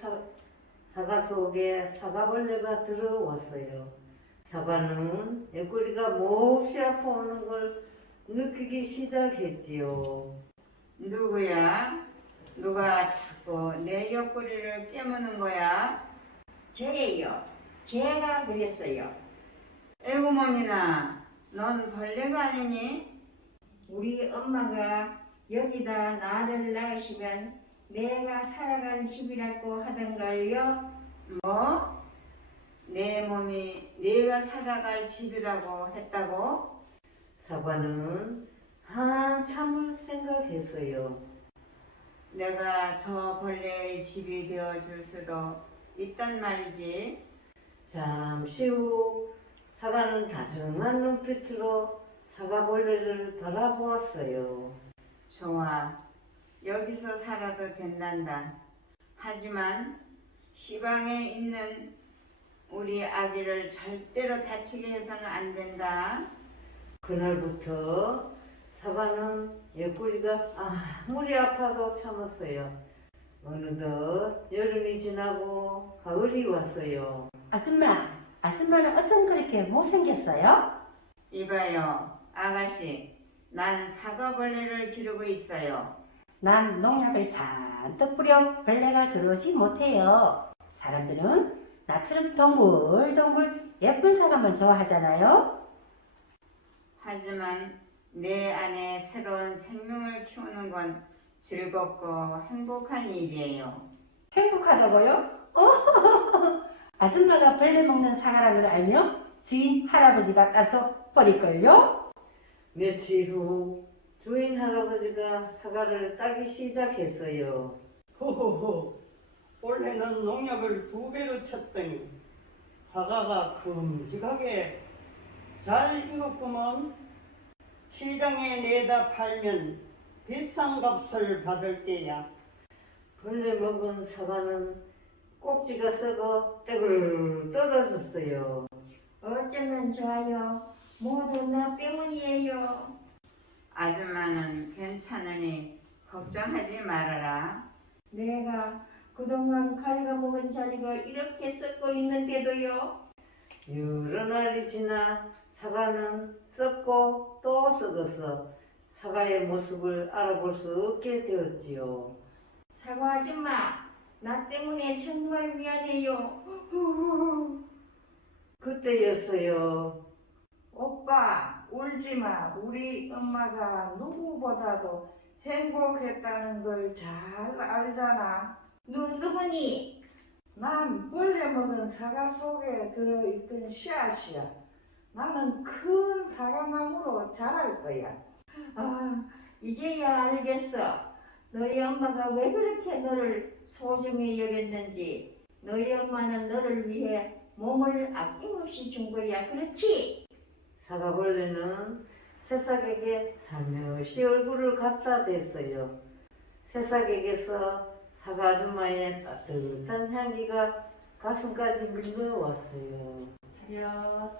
사, 사과 속에 사과벌레가 들어왔어요. 사과는 옆구리가 몹시 아파오는 걸 느끼기 시작했지요. 누구야? 누가 자꾸 내 옆구리를 깨무는 거야? 저예요. 제가 그랬어요. 애구머니나, 넌 벌레가 아니니? 우리 엄마가 여기다 나를 낳으시면 내가 살아갈 집이라고 하던걸요. 뭐? 내 몸이 내가 살아갈 집이라고 했다고? 사과는 한참을 생각했어요. 내가 저 벌레의 집이 되어줄 수도 있단 말이지. 잠시 후 사과는 다정한 눈빛으로 사과벌레를 바라보았어요. 좋아. 여기서 살아도 된단다. 하지만 시방에 있는 우리 아기를 절대로 다치게 해서는 안 된다. 그날부터 사과는 옆구리가 아무리 아파도 참았어요. 어느덧 여름이 지나고 가을이 왔어요. 아줌마, 아줌마는 어쩜 그렇게 못생겼어요? 이봐요, 아가씨. 난 사과벌레를 기르고 있어요. 난 농약을 잔뜩 뿌려 벌레가 들어오지 못해요. 사람들은 나처럼 동글동글 예쁜 사과만 좋아하잖아요. 하지만 내 안에 새로운 생명을 키우는 건 즐겁고 행복한 일이에요. 행복하다고요? 어? 아줌마가 벌레 먹는 사과라는 걸 알면 주인 할아버지가 따서 버릴걸요? 며칠 후 주인 할아버지가 사과를 따기 시작했어요. 호호호, 원래는 농약을 두 배로 쳤더니 사과가 큼직하게 잘 익었구먼. 시장에 내다 팔면 비싼 값을 받을 게야. 벌레 먹은 사과는 꼭지가 썩어 떼굴 떨어졌어요. 어쩌면 좋아요. 모두 나 때문이에요. 아줌마는 괜찮으니 걱정하지 말아라. 내가 그동안 갉아먹은 자리가 이렇게 썩고 있는데도요. 여러 날이 지나 사과는 썩고 또 썩어서 사과의 모습을 알아볼 수 없게 되었지요. 사과 아줌마, 나 때문에 정말 미안해요. 그때였어요. 오빠 울지 마. 우리 엄마가 누구보다도 행복했다는 걸 잘 알잖아. 누, 누구니? 난 벌레 먹은 사과 속에 들어있던 씨앗이야. 나는 큰 사과나무로 자랄 거야. 아, 이제야 알겠어. 너희 엄마가 왜 그렇게 너를 소중히 여겼는지. 너희 엄마는 너를 위해 몸을 아낌없이 준 거야. 그렇지? 사과벌레는 새싹에게 살며시 얼굴을 갖다 댔어요. 새싹에게서 사과 아줌마의 따뜻한 향기가 가슴까지 밀려왔어요. 차렷,